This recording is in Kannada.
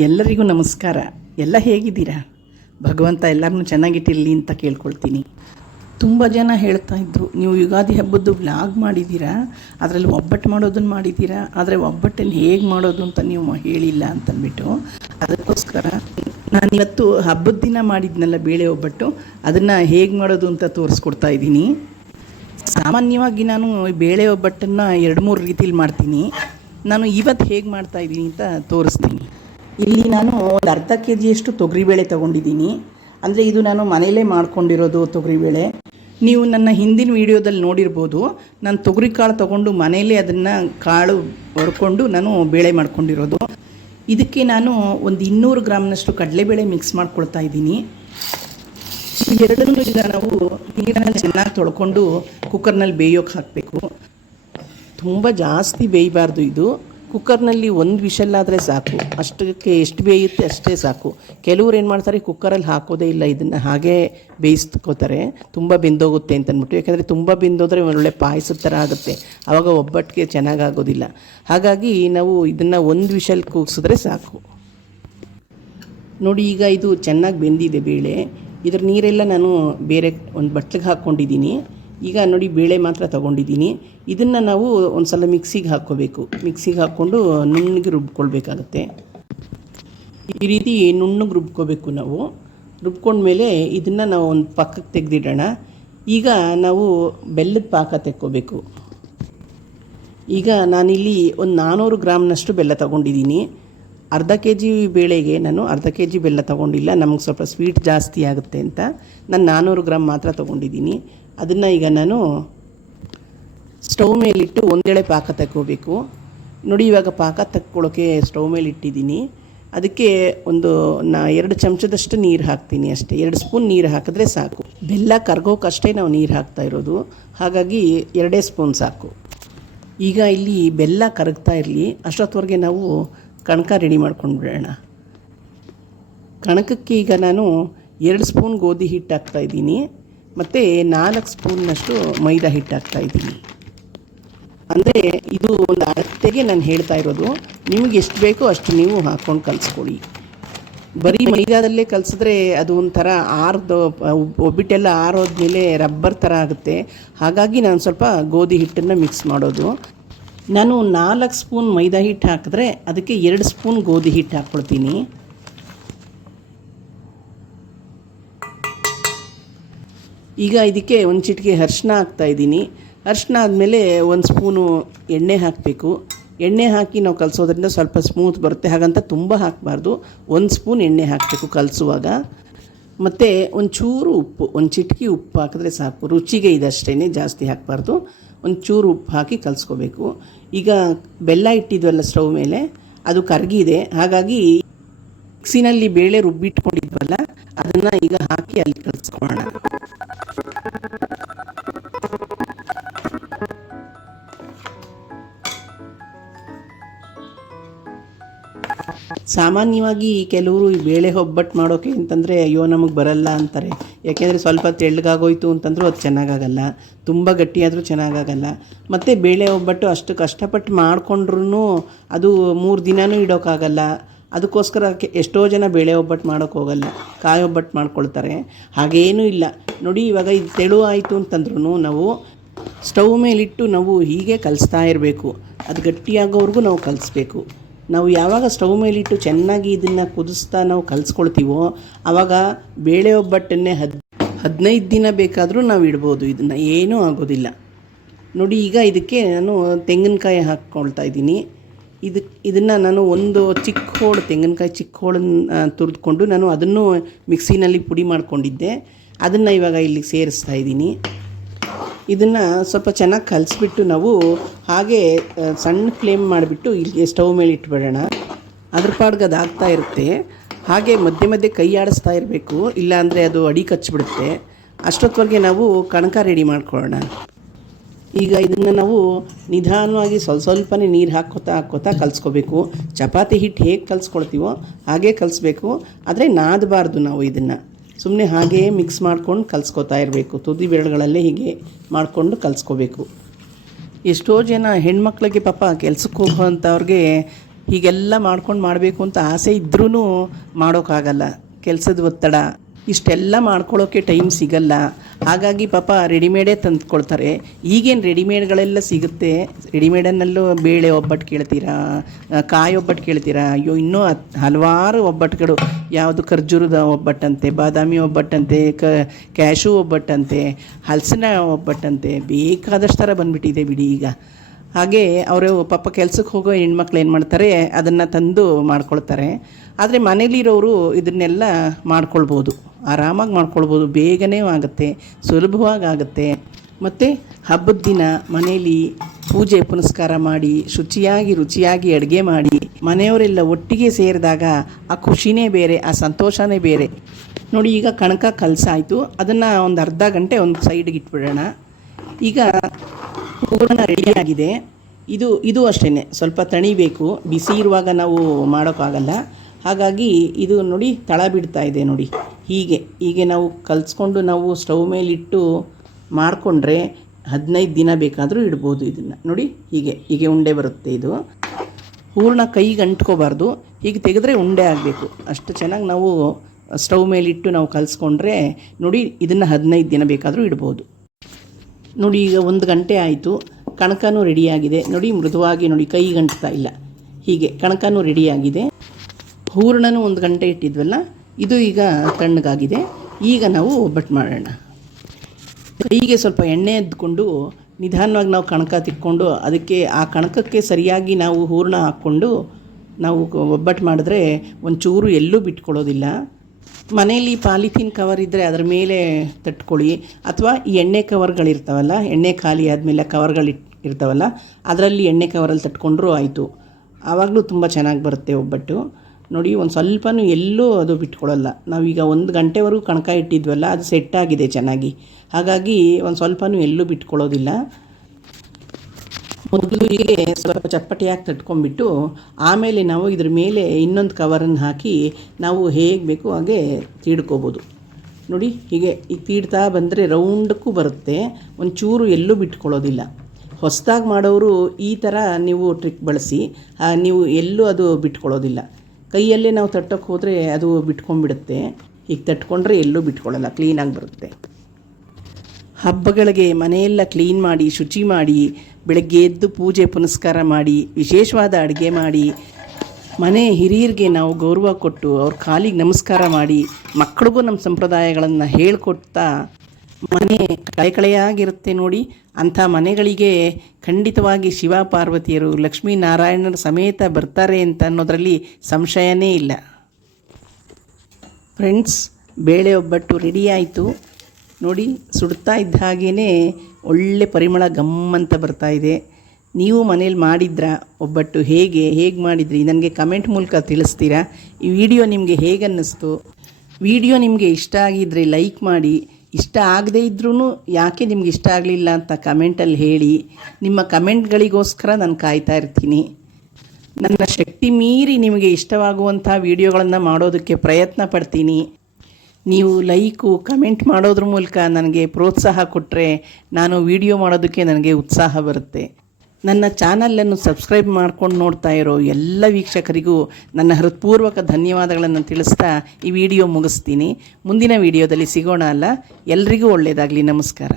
ಎಲ್ಲರಿಗೂ ನಮಸ್ಕಾರ. ಎಲ್ಲ ಹೇಗಿದ್ದೀರಾ? ಭಗವಂತ ಎಲ್ಲರನ್ನೂ ಚೆನ್ನಾಗಿಟ್ಟಿರಲಿ ಅಂತ ಕೇಳ್ಕೊಳ್ತೀನಿ. ತುಂಬ ಜನ ಹೇಳ್ತಾ ಇದ್ದರು, ನೀವು ಯುಗಾದಿ ಹಬ್ಬದ್ದು ವ್ಲಾಗ್ ಮಾಡಿದ್ದೀರಾ, ಅದರಲ್ಲಿ ಒಬ್ಬಟ್ಟು ಮಾಡೋದನ್ನು ಮಾಡಿದ್ದೀರಾ, ಆದರೆ ಒಬ್ಬಟ್ಟನ್ನು ಹೇಗೆ ಮಾಡೋದು ಅಂತ ನೀವು ಹೇಳಿಲ್ಲ ಅಂತಂದ್ಬಿಟ್ಟು, ಅದಕ್ಕೋಸ್ಕರ ನಾನಿವತ್ತು ಹಬ್ಬದ ದಿನ ಮಾಡಿದ್ನಲ್ಲ ಬೇಳೆ ಒಬ್ಬಟ್ಟು, ಅದನ್ನು ಹೇಗೆ ಮಾಡೋದು ಅಂತ ತೋರಿಸ್ಕೊಡ್ತಾ ಇದ್ದೀನಿ. ಸಾಮಾನ್ಯವಾಗಿ ನಾನು ಬೇಳೆ ಒಬ್ಬಟ್ಟನ್ನು 2-3 ರೀತಿಲಿ ಮಾಡ್ತೀನಿ. ನಾನು ಇವತ್ತು ಹೇಗೆ ಮಾಡ್ತಾಯಿದ್ದೀನಿ ಅಂತ ತೋರಿಸ್ತೀನಿ. ಇಲ್ಲಿ ನಾನು ಒಂದು ಅರ್ಧ kg ತೊಗರಿಬೇಳೆ ತೊಗೊಂಡಿದ್ದೀನಿ. ಅಂದರೆ ಇದು ನಾನು ಮನೆಯಲ್ಲೇ ಮಾಡ್ಕೊಂಡಿರೋದು ತೊಗರಿಬೇಳೆ. ನೀವು ನನ್ನ ಹಿಂದಿನ ವೀಡಿಯೋದಲ್ಲಿ ನೋಡಿರ್ಬೋದು, ನಾನು ತೊಗರಿ ಕಾಳು ತೊಗೊಂಡು ಮನೆಯಲ್ಲೇ ಅದನ್ನು ಕಾಳು ಹೊಡ್ಕೊಂಡು ನಾನು ಬೇಳೆ ಮಾಡ್ಕೊಂಡಿರೋದು. ಇದಕ್ಕೆ ನಾನು ಒಂದು 200 ಗ್ರಾಮ್ನಷ್ಟು ಕಡಲೆಬೇಳೆ ಮಿಕ್ಸ್ ಮಾಡ್ಕೊಳ್ತಾ ಇದ್ದೀನಿ. ಇವೆರಡನ್ನೂ ಈಗ ನಾವು ನೀರಿನಲ್ಲಿ ಚೆನ್ನಾಗಿ ತೊಳ್ಕೊಂಡು ಕುಕ್ಕರ್ನಲ್ಲಿ ಬೇಯೋಕೆ ಹಾಕಬೇಕು. ತುಂಬ ಜಾಸ್ತಿ ಬೇಯಬಾರ್ದು ಇದು. ಕುಕ್ಕರ್ನಲ್ಲಿ 1 ವಿಷಲ್ಲಾದರೆ ಸಾಕು. ಅಷ್ಟಕ್ಕೆ ಎಷ್ಟು ಬೇಯುತ್ತೆ ಅಷ್ಟೇ ಸಾಕು. ಕೆಲವ್ರು ಏನು ಮಾಡ್ತಾರೆ, ಕುಕ್ಕರಲ್ಲಿ ಹಾಕೋದೇ ಇಲ್ಲ, ಇದನ್ನು ಹಾಗೇ ಬೇಯಿಸ್ಕೋತಾರೆ, ತುಂಬ ಬೆಂದೋಗುತ್ತೆ ಅಂತಂದ್ಬಿಟ್ಟು. ಯಾಕಂದರೆ ತುಂಬ ಬೆಂದೋದ್ರೆ ಒಳ್ಳೆ ಪಾಯಸದ ಥರ ಆಗುತ್ತೆ, ಆವಾಗ ಒಬ್ಬಟ್ಟಿಗೆ ಚೆನ್ನಾಗಾಗೋದಿಲ್ಲ. ಹಾಗಾಗಿ ನಾವು ಇದನ್ನು 1 ವಿಷಲ್ ಕೂಗಿಸಿದ್ರೆ ಸಾಕು. ನೋಡಿ, ಈಗ ಇದು ಚೆನ್ನಾಗಿ ಬೆಂದಿದೆ ಬೇಳೆ. ಇದರ ನೀರೆಲ್ಲ ನಾನು ಬೇರೆ ಒಂದು ಬಟ್ಲಿಗೆ ಹಾಕ್ಕೊಂಡಿದ್ದೀನಿ. ಈಗ ನೋಡಿ, ಬೇಳೆ ಮಾತ್ರ ತೊಗೊಂಡಿದ್ದೀನಿ. ಇದನ್ನು ನಾವು ಒಂದು ಸಲ ಮಿಕ್ಸಿಗೆ ಹಾಕ್ಕೋಬೇಕು. ಮಿಕ್ಸಿಗೆ ಹಾಕ್ಕೊಂಡು ನುಣ್ಣಗೆ ರುಬ್ಕೊಳ್ಬೇಕಾಗತ್ತೆ. ಈ ರೀತಿ ನುಣ್ಣಗೆ ರುಬ್ಕೋಬೇಕು ನಾವು. ರುಬ್ಕೊಂಡ್ಮೇಲೆ ಇದನ್ನು ನಾವು ಒಂದು ಪಕ್ಕಕ್ಕೆ ತೆಗೆದಿಡೋಣ. ಈಗ ನಾವು ಬೆಲ್ಲದ ಪಾಕ ತೆಕ್ಕೋಬೇಕು. ಈಗ ನಾನಿಲ್ಲಿ ಒಂದು 400 ಗ್ರಾಮ್ನಷ್ಟು ಬೆಲ್ಲ ತೊಗೊಂಡಿದ್ದೀನಿ. ಅರ್ಧ kg ಬೇಳೆಗೆ ನಾನು ಅರ್ಧ kg ಬೆಲ್ಲ ತೊಗೊಂಡಿಲ್ಲ, ನಮಗೆ ಸ್ವಲ್ಪ ಸ್ವೀಟ್ ಜಾಸ್ತಿ ಆಗುತ್ತೆ ಅಂತ ನಾನು 400 ಗ್ರಾಮ್ ಮಾತ್ರ ತೊಗೊಂಡಿದ್ದೀನಿ. ಅದನ್ನು ಈಗ ನಾನು ಸ್ಟವ್ ಮೇಲಿಟ್ಟು ಒಂದೆಳೆ ಪಾಕ ತಕ್ಕೋಬೇಕು. ನೋಡಿ, ಇವಾಗ ಪಾಕ ತಕ್ಕೊಳ್ಳೋಕ್ಕೆ ಸ್ಟವ್ ಮೇಲೆ ಇಟ್ಟಿದ್ದೀನಿ. ಅದಕ್ಕೆ ಒಂದು 2 ಚಮಚದಷ್ಟು ನೀರು ಹಾಕ್ತೀನಿ ಅಷ್ಟೇ. 2 ಸ್ಪೂನ್ ನೀರು ಹಾಕಿದ್ರೆ ಸಾಕು. ಬೆಲ್ಲ ಕರ್ಗೋಕಷ್ಟೇ ನಾವು ನೀರು ಹಾಕ್ತಾ ಇರೋದು, ಹಾಗಾಗಿ 2 ಸ್ಪೂನ್ ಸಾಕು. ಈಗ ಇಲ್ಲಿ ಬೆಲ್ಲ ಕರಗ್ತಾ ಇರಲಿ, ಅಷ್ಟೊತ್ತವರೆಗೆ ನಾವು ಕಣಕ ರೆಡಿ ಮಾಡ್ಕೊಂಡು ಬಿಡೋಣ. ಕಣಕಕ್ಕೆ ಈಗ ನಾನು 2 ಸ್ಪೂನ್ ಗೋಧಿ ಹಿಟ್ಟು ಹಾಕ್ತಾಯಿದ್ದೀನಿ, ಮತ್ತು 4 ಸ್ಪೂನ್ನಷ್ಟು ಮೈದಾ ಹಿಟ್ಟು ಹಾಕ್ತಾಯಿದ್ದೀನಿ. ಅಂದರೆ ಇದು ಒಂದು ಅಳತೆಗೆ ನಾನು ಹೇಳ್ತಾ ಇರೋದು. ನಿಮಗೆ ಎಷ್ಟು ಬೇಕೋ ಅಷ್ಟು ನೀವು ಹಾಕ್ಕೊಂಡು ಕಲಿಸ್ಕೊಳ್ಳಿ. ಬರೀ ಮೈದಾದಲ್ಲೇ ಕಲಿಸಿದ್ರೆ ಅದು ಒಂಥರ ಒಬ್ಬಿಟ್ಟೆಲ್ಲ ಆರೋದ್ಮೇಲೆ ರಬ್ಬರ್ ಥರ ಆಗುತ್ತೆ. ಹಾಗಾಗಿ ನಾನು ಸ್ವಲ್ಪ ಗೋಧಿ ಹಿಟ್ಟನ್ನು ಮಿಕ್ಸ್ ಮಾಡೋದು. ನಾನು 4 ಸ್ಪೂನ್ ಮೈದಾ ಹಿಟ್ಟು ಹಾಕಿದ್ರೆ ಅದಕ್ಕೆ 2 ಸ್ಪೂನ್ ಗೋಧಿ ಹಿಟ್ಟು ಹಾಕ್ಕೊಳ್ತೀನಿ. ಈಗ ಇದಕ್ಕೆ ಒಂದು ಚಿಟಿಕೆ ಅರಿಶಿನ ಹಾಕ್ತಾಯಿದ್ದೀನಿ. ಅರಿಶಿನ ಆದಮೇಲೆ 1 ಸ್ಪೂನು ಎಣ್ಣೆ ಹಾಕಬೇಕು. ಎಣ್ಣೆ ಹಾಕಿ ನಾವು ಕಲಿಸೋದ್ರಿಂದ ಸ್ವಲ್ಪ ಸ್ಮೂತ್ ಬರುತ್ತೆ, ಹಾಗಂತ ತುಂಬ ಹಾಕಬಾರ್ದು. 1 ಸ್ಪೂನ್ ಎಣ್ಣೆ ಹಾಕಬೇಕು ಕಲಿಸುವಾಗ. ಮತ್ತು ಒಂಚೂರು ಉಪ್ಪು, ಒಂದು ಚಿಟಿಕೆ ಉಪ್ಪು ಹಾಕಿದ್ರೆ ಸಾಕು. ರುಚಿಗೆ ಇದಷ್ಟೇ, ಜಾಸ್ತಿ ಹಾಕಬಾರ್ದು. ಒಂಚೂರು ಉಪ್ಪು ಹಾಕಿ ಕಲಿಸ್ಕೋಬೇಕು. ಈಗ ಬೆಲ್ಲ ಇಟ್ಟಿದ್ವಲ್ಲ ಸ್ಟವ್ ಮೇಲೆ, ಅದು ಕರಗಿದೆ. ಹಾಗಾಗಿ ಮಿಕ್ಸಿನಲ್ಲಿ ಬೇಳೆ ರುಬ್ಬಿಟ್ಕೊಂಡಿದ್ವಲ್ಲ ಅದನ್ನು ಈಗ ಹಾಕಿ ಅಲ್ಲಿ ಕಲಿಸ್ಕೊಳ್ಳೋಣ. ಸಾಮಾನ್ಯವಾಗಿ ಕೆಲವರು ಈ ಬೇಳೆ ಒಬ್ಬಟ್ಟು ಮಾಡೋಕ್ಕೆ ಅಂತಂದರೆ ಅಯ್ಯೋ ನಮಗೆ ಬರಲ್ಲ ಅಂತಾರೆ. ಯಾಕೆಂದರೆ ಸ್ವಲ್ಪ ತೆಳ್ಳಗಾಗೋಯ್ತು ಅಂತಂದ್ರೂ ಅದು ಚೆನ್ನಾಗಾಗಲ್ಲ, ತುಂಬ ಗಟ್ಟಿಯಾದರೂ ಚೆನ್ನಾಗಾಗಲ್ಲ. ಮತ್ತು ಬೇಳೆ ಒಬ್ಬಟ್ಟು ಅಷ್ಟು ಕಷ್ಟಪಟ್ಟು ಮಾಡಿಕೊಂಡ್ರೂ ಅದು 3 ದಿನವೂ ಇಡೋಕ್ಕಾಗಲ್ಲ. ಅದಕ್ಕೋಸ್ಕರ ಎಷ್ಟೋ ಜನ ಬೇಳೆ ಒಬ್ಬಟ್ಟು ಮಾಡೋಕ್ಕೆ ಹೋಗಲ್ಲ, ಕಾಯಿ ಒಬ್ಬಟ್ಟು ಮಾಡ್ಕೊಳ್ತಾರೆ. ಹಾಗೇನೂ ಇಲ್ಲ. ನೋಡಿ, ಇವಾಗ ಇದು ತೆಳು ಆಯಿತು ಅಂತಂದ್ರೂ ನಾವು ಸ್ಟವ್ ಮೇಲಿಟ್ಟು ನಾವು ಹೀಗೆ ಕಲಿಸ್ತಾ ಇರಬೇಕು. ಅದು ಗಟ್ಟಿಯಾಗೋವರೆಗೂ ನಾವು ಕಲಿಸ್ಬೇಕು. ನಾವು ಯಾವಾಗ ಸ್ಟವ್ ಮೇಲಿಟ್ಟು ಚೆನ್ನಾಗಿ ಇದನ್ನು ಕುದಿಸ್ತಾ ನಾವು ಕಲಿಸ್ಕೊಳ್ತೀವೋ ಆವಾಗ ಬೇಳೆ ಒಬ್ಬಟ್ಟನ್ನೇ 15 ದಿನ ಬೇಕಾದರೂ ನಾವು ಇಡ್ಬೋದು, ಇದನ್ನು ಏನೂ ಆಗೋದಿಲ್ಲ. ನೋಡಿ, ಈಗ ಇದಕ್ಕೆ ನಾನು ತೆಂಗಿನಕಾಯಿ ಹಾಕ್ಕೊಳ್ತಾ ಇದ್ದೀನಿ. ಇದನ್ನು ನಾನು ಒಂದು ತೆಂಗಿನಕಾಯಿ ಚಿಕ್ಕ ಹೋಳನ್ನು ತುರಿದುಕೊಂಡು ನಾನು ಅದನ್ನು ಮಿಕ್ಸಿನಲ್ಲಿ ಪುಡಿ ಮಾಡಿಕೊಂಡಿದ್ದೆ. ಅದನ್ನು ಇವಾಗ ಇಲ್ಲಿ ಸೇರಿಸ್ತಾ ಇದ್ದೀನಿ. ಇದನ್ನು ಸ್ವಲ್ಪ ಚೆನ್ನಾಗಿ ಕಲಿಸ್ಬಿಟ್ಟು ನಾವು ಹಾಗೆ ಸಣ್ಣ ಫ್ಲೇಮ್ ಮಾಡಿಬಿಟ್ಟು ಇಲ್ಲಿ ಸ್ಟವ್ ಮೇಲೆ ಇಟ್ಬಿಡೋಣ. ಅದ್ರ ಪಾಡ್ಗೆ ಅದು ಆಗ್ತಾ ಇರುತ್ತೆ. ಹಾಗೆ ಮಧ್ಯೆ ಮಧ್ಯೆ ಕೈ ಆಡಿಸ್ತಾ ಇರಬೇಕು, ಇಲ್ಲಾಂದರೆ ಅದು ಅಡಿ ಕಚ್ಚಿಬಿಡುತ್ತೆ. ಅಷ್ಟೊತ್ತವರೆಗೆ ನಾವು ಕಣಕ ರೆಡಿ ಮಾಡ್ಕೊಳ್ಳೋಣ. ಈಗ ಇದನ್ನು ನಾವು ನಿಧಾನವಾಗಿ ಸ್ವಲ್ಪನೇ ನೀರು ಹಾಕ್ಕೋತಾ ಕಲಿಸ್ಕೋಬೇಕು. ಚಪಾತಿ ಹಿಟ್ಟು ಹೇಗೆ ಕಲಿಸ್ಕೊಳ್ತೀವೋ ಹಾಗೇ ಕಲಿಸ್ಬೇಕು, ಆದರೆ ನಾದಬಾರ್ದು. ನಾವು ಇದನ್ನು ಸುಮ್ಮನೆ ಹಾಗೇ ಮಿಕ್ಸ್ ಮಾಡ್ಕೊಂಡು ಕಲಿಸ್ಕೊತಾ ಇರಬೇಕು. ತುದಿ ಬೆರಳುಗಳಲ್ಲೇ ಹೀಗೆ ಮಾಡಿಕೊಂಡು ಕಲಿಸ್ಕೋಬೇಕು. ಎಷ್ಟೋ ಜನ ಹೆಣ್ಮಕ್ಳಿಗೆ ಪಾಪ ಕೆಲಸಕ್ಕೆ ಹೋಗೋವಂಥವ್ರಿಗೆ ಹೀಗೆಲ್ಲ ಮಾಡ್ಕೊಂಡು ಮಾಡಬೇಕು ಅಂತ ಆಸೆ ಇದ್ರೂ ಮಾಡೋಕ್ಕಾಗಲ್ಲ, ಕೆಲಸದ ಒತ್ತಡ ಇಷ್ಟೆಲ್ಲ ಮಾಡ್ಕೊಳ್ಳೋಕ್ಕೆ ಟೈಮ್ ಸಿಗಲ್ಲ. ಹಾಗಾಗಿ ಪಾಪ ರೆಡಿಮೇಡೇ ತಂದುಕೊಳ್ತಾರೆ. ಈಗೇನು ರೆಡಿಮೇಡ್ಗಳೆಲ್ಲ ಸಿಗುತ್ತೆ, ರೆಡಿಮೇಡನ್ನಲ್ಲೂ ಬೇಳೆ ಒಬ್ಬಟ್ಟು ಕೇಳ್ತೀರಾ, ಕಾಯಿ ಒಬ್ಬಟ್ಟು ಕೇಳ್ತೀರಾ, ಅಯ್ಯೋ ಇನ್ನೂ ಹಲವಾರು ಒಬ್ಬಟ್ಟುಗಳು, ಯಾವುದು ಖರ್ಜೂರದ ಒಬ್ಬಟ್ಟಂತೆ, ಬಾದಾಮಿ ಒಬ್ಬಟ್ಟಂತೆ, ಕ್ಯಾಶು ಒಬ್ಬಟ್ಟಂತೆ, ಹಲಸಿನ ಒಬ್ಬಟ್ಟಂತೆ, ಬೇಕಾದಷ್ಟು ಥರ ಬಂದುಬಿಟ್ಟಿದೆ ಬಿಡಿ ಈಗ. ಹಾಗೆ ಅವರು ಪಾಪ ಕೆಲಸಕ್ಕೆ ಹೋಗೋ ಹೆಣ್ಮಕ್ಳು ಏನು ಮಾಡ್ತಾರೆ, ಅದನ್ನು ತಂದು ಮಾಡ್ಕೊಳ್ತಾರೆ. ಆದರೆ ಮನೇಲಿರೋರು ಇದನ್ನೆಲ್ಲ ಮಾಡ್ಕೊಳ್ಬೋದು, ಆರಾಮಾಗಿ ಮಾಡ್ಕೊಳ್ಬೋದು, ಬೇಗನೆ ಆಗುತ್ತೆ, ಸುಲಭವಾಗಿ ಆಗುತ್ತೆ. ಮತ್ತು ಹಬ್ಬದ ದಿನ ಮನೇಲಿ ಪೂಜೆ ಪುನಸ್ಕಾರ ಮಾಡಿ ರುಚಿಯಾಗಿ ಅಡುಗೆ ಮಾಡಿ ಮನೆಯವರೆಲ್ಲ ಒಟ್ಟಿಗೆ ಸೇರಿದಾಗ ಆ ಖುಷಿನೇ ಬೇರೆ, ಆ ಸಂತೋಷನೇ ಬೇರೆ. ನೋಡಿ, ಈಗ ಕಣಕ ಕಲಸಾಯಿತು, ಅದನ್ನು ಒಂದು ಅರ್ಧ ಗಂಟೆ ಒಂದು ಸೈಡ್ಗೆ ಇಟ್ಬಿಡೋಣ. ಈಗ ಹೂರಣ ರೆಡಿಯಾಗಿದೆ. ಇದು ಅಷ್ಟೇ, ಸ್ವಲ್ಪ ತಣಿಬೇಕು, ಬಿಸಿ ಇರುವಾಗ ನಾವು ಮಾಡೋಕ್ಕಾಗಲ್ಲ. ಹಾಗಾಗಿ ಇದು ನೋಡಿ ತಳ ಬಿಡ್ತಾ ಇದೆ ನೋಡಿ. ಹೀಗೆ ನಾವು ಕಲಿಸ್ಕೊಂಡು ನಾವು ಸ್ಟವ್ ಮೇಲಿಟ್ಟು ಮಾಡಿಕೊಂಡ್ರೆ 15 ದಿನ ಬೇಕಾದರೂ ಇಡ್ಬೋದು ಇದನ್ನು. ನೋಡಿ ಹೀಗೆ ಉಂಡೆ ಬರುತ್ತೆ. ಇದು ಹೂರಣ ಕೈಗೆ ಅಂಟ್ಕೋಬಾರ್ದು, ಹೀಗೆ ತೆಗೆದ್ರೆ ಉಂಡೆ ಆಗಬೇಕು. ಅಷ್ಟು ಚೆನ್ನಾಗಿ ನಾವು ಸ್ಟವ್ ಮೇಲಿಟ್ಟು ನಾವು ಕಲಿಸ್ಕೊಂಡ್ರೆ ನೋಡಿ ಇದನ್ನು 15 ದಿನ ಬೇಕಾದರೂ ಇಡ್ಬೋದು. ನೋಡಿ, ಈಗ 1 ಗಂಟೆ ಆಯಿತು, ಕಣಕನೂ ರೆಡಿಯಾಗಿದೆ. ನೋಡಿ, ಮೃದುವಾಗಿ ನೋಡಿ, ಕೈ ಗಂಟ್ತಾ ಇಲ್ಲ. ಹೀಗೆ ಕಣಕನೂ ರೆಡಿಯಾಗಿದೆ. ಹೂರಣನೂ 1 ಗಂಟೆ ಇಟ್ಟಿದ್ವಲ್ಲ, ಇದು ಈಗ ತಣ್ಣಗಾಗಿದೆ. ಈಗ ನಾವು ಒಬ್ಬಟ್ಟು ಮಾಡೋಣ. ಕೈಗೆ ಸ್ವಲ್ಪ ಎಣ್ಣೆ ಎದ್ದುಕೊಂಡು ನಿಧಾನವಾಗಿ ನಾವು ಕಣಕ ತಿಕ್ಕೊಂಡು ಅದಕ್ಕೆ ಆ ಕಣಕಕ್ಕೆ ಸರಿಯಾಗಿ ನಾವು ಹೂರಣ ಹಾಕ್ಕೊಂಡು ನಾವು ಒಬ್ಬಟ್ಟು ಮಾಡಿದ್ರೆ ಒಂಚೂರು ಎಲ್ಲೂ ಬಿಟ್ಕೊಳ್ಳೋದಿಲ್ಲ. ಮನೆಯಲ್ಲಿ ಪಾಲಿಥೀನ್ ಕವರ್ ಇದ್ದರೆ ಅದರ ಮೇಲೆ ತಟ್ಕೊಳ್ಳಿ, ಅಥವಾ ಈ ಎಣ್ಣೆ ಕವರ್ಗಳಿರ್ತಾವಲ್ಲ, ಎಣ್ಣೆ ಖಾಲಿ ಆದಮೇಲೆ ಕವರ್ಗಳು ಇರ್ತಾವಲ್ಲ, ಅದರಲ್ಲಿ ಎಣ್ಣೆ ಕವರಲ್ಲಿ ತಟ್ಕೊಂಡ್ರೂ ಆಯಿತು. ಆವಾಗಲೂ ತುಂಬ ಚೆನ್ನಾಗಿ ಬರುತ್ತೆ ಒಬ್ಬಟ್ಟು. ನೋಡಿ, ಒಂದು ಸ್ವಲ್ಪನೂ ಎಲ್ಲೂ ಅದು ಬಿಟ್ಕೊಳ್ಳಲ್ಲ. ನಾವೀಗ 1 ಗಂಟೆವರೆಗೂ ಕಣಕ ಇಟ್ಟಿದ್ವಲ್ಲ, ಅದು ಸೆಟ್ಟಾಗಿದೆ ಚೆನ್ನಾಗಿ. ಹಾಗಾಗಿ ಒಂದು ಸ್ವಲ್ಪನೂ ಎಲ್ಲೂ ಬಿಟ್ಕೊಳ್ಳೋದಿಲ್ಲ. ಮೊದಲಿಗೆ ಸ್ವಲ್ಪ ಚಪ್ಪಟೆಯಾಗಿ ತಟ್ಕೊಂಡ್ಬಿಟ್ಟು ಆಮೇಲೆ ನಾವು ಇದ್ರ ಮೇಲೆ ಇನ್ನೊಂದು ಕವರನ್ನು ಹಾಕಿ ನಾವು ಹೇಗೆ ಬೇಕು ಹಾಗೆ ತೀಡ್ಕೋಬೋದು. ನೋಡಿ, ಹೀಗೆ ತೀಡ್ತಾ ಬಂದರೆ ರೌಂಡಕ್ಕೂ ಬರುತ್ತೆ, ಒಂಚೂರು ಎಲ್ಲೂ ಬಿಟ್ಕೊಳ್ಳೋದಿಲ್ಲ. ಹೊಸದಾಗಿ ಮಾಡೋರು ಈ ಥರ ನೀವು ಟ್ರಿಕ್ ಬಳಸಿ, ನೀವು ಎಲ್ಲೂ ಅದು ಬಿಟ್ಕೊಳ್ಳೋದಿಲ್ಲ. ಕೈಯಲ್ಲೇ ನಾವು ತಟ್ಟೋಕ್ಕೆ ಹೋದರೆ ಅದು ಬಿಟ್ಕೊಂಡ್ಬಿಡುತ್ತೆ. ಹೀಗೆ ತಟ್ಕೊಂಡ್ರೆ ಎಲ್ಲೂ ಬಿಟ್ಕೊಳ್ಳಲ್ಲ, ಕ್ಲೀನಾಗಿ ಬರುತ್ತೆ. ಹಬ್ಬಗಳಿಗೆ ಮನೆಯೆಲ್ಲ ಕ್ಲೀನ್ ಮಾಡಿ ಶುಚಿ ಮಾಡಿ ಬೆಳಗ್ಗೆ ಎದ್ದು ಪೂಜೆ ಪುನಸ್ಕಾರ ಮಾಡಿ ವಿಶೇಷವಾದ ಅಡುಗೆ ಮಾಡಿ ಮನೆ ಹಿರಿಯರಿಗೆ ನಾವು ಗೌರವ ಕೊಟ್ಟು ಅವ್ರ ಕಾಲಿಗೆ ನಮಸ್ಕಾರ ಮಾಡಿ ಮಕ್ಕಳಿಗೂ ನಮ್ಮ ಸಂಪ್ರದಾಯಗಳನ್ನು ಹೇಳ್ಕೊಡ್ತಾ ಮನೆ ಕಳೆಕಳೆಯಾಗಿರುತ್ತೆ ನೋಡಿ. ಅಂಥ ಮನೆಗಳಿಗೆ ಖಂಡಿತವಾಗಿ ಶಿವ ಪಾರ್ವತಿಯರು ಲಕ್ಷ್ಮೀನಾರಾಯಣರ ಸಮೇತ ಬರ್ತಾರೆ ಅಂತ ಅನ್ನೋದರಲ್ಲಿ ಸಂಶಯನೇ ಇಲ್ಲ. ಫ್ರೆಂಡ್ಸ್, ಬೇಳೆ ಒಬ್ಬಟ್ಟು ರೆಡಿ ಆಯಿತು ನೋಡಿ. ಸುಡ್ತಾ ಇದ್ದ ಹಾಗೇ ಒಳ್ಳೆ ಪರಿಮಳ ಗಮ್ಮಂತ ಬರ್ತಾಯಿದೆ. ನೀವು ಮನೇಲಿ ಮಾಡಿದ್ರಾ ಒಬ್ಬಟ್ಟು? ಹೇಗೆ ಮಾಡಿದ್ರಿ ನನಗೆ ಕಮೆಂಟ್ ಮೂಲಕ ತಿಳಿಸ್ತೀರಾ? ಈ ವಿಡಿಯೋ ನಿಮಗೆ ಹೇಗೆ ಅನ್ನಿಸ್ತು? ವಿಡಿಯೋ ನಿಮಗೆ ಇಷ್ಟ ಆಗಿದ್ದರೆ ಲೈಕ್ ಮಾಡಿ, ಇಷ್ಟ ಆಗದೇ ಇದ್ರೂ ಯಾಕೆ ನಿಮ್ಗೆ ಇಷ್ಟ ಆಗಲಿಲ್ಲ ಅಂತ ಕಮೆಂಟಲ್ಲಿ ಹೇಳಿ. ನಿಮ್ಮ ಕಮೆಂಟ್ಗಳಿಗೋಸ್ಕರ ನಾನು ಕಾಯ್ತಾ ಇರ್ತೀನಿ. ನನ್ನ ಶಕ್ತಿ ಮೀರಿ ನಿಮಗೆ ಇಷ್ಟವಾಗುವಂಥ ವಿಡಿಯೋಗಳನ್ನು ಮಾಡೋದಕ್ಕೆ ಪ್ರಯತ್ನ ಪಡ್ತೀನಿ. ನೀವು ಲೈಕು ಕಮೆಂಟ್ ಮಾಡೋದ್ರ ಮೂಲಕ ನನಗೆ ಪ್ರೋತ್ಸಾಹ ಕೊಟ್ಟರೆ ನಾನು ವಿಡಿಯೋ ಮಾಡೋದಕ್ಕೆ ನನಗೆ ಉತ್ಸಾಹ ಬರುತ್ತೆ. ನನ್ನ ಚಾನಲನ್ನು ಸಬ್ಸ್ಕ್ರೈಬ್ ಮಾಡ್ಕೊಂಡು ನೋಡ್ತಾ ಇರೋ ಎಲ್ಲ ವೀಕ್ಷಕರಿಗೂ ನನ್ನ ಹೃತ್ಪೂರ್ವಕ ಧನ್ಯವಾದಗಳನ್ನು ತಿಳಿಸ್ತಾ ಈ ವಿಡಿಯೋ ಮುಗಿಸ್ತೀನಿ. ಮುಂದಿನ ವಿಡಿಯೋದಲ್ಲಿ ಸಿಗೋಣ ಅಲ್ಲ. ಎಲ್ರಿಗೂ ಒಳ್ಳೆಯದಾಗಲಿ. ನಮಸ್ಕಾರ.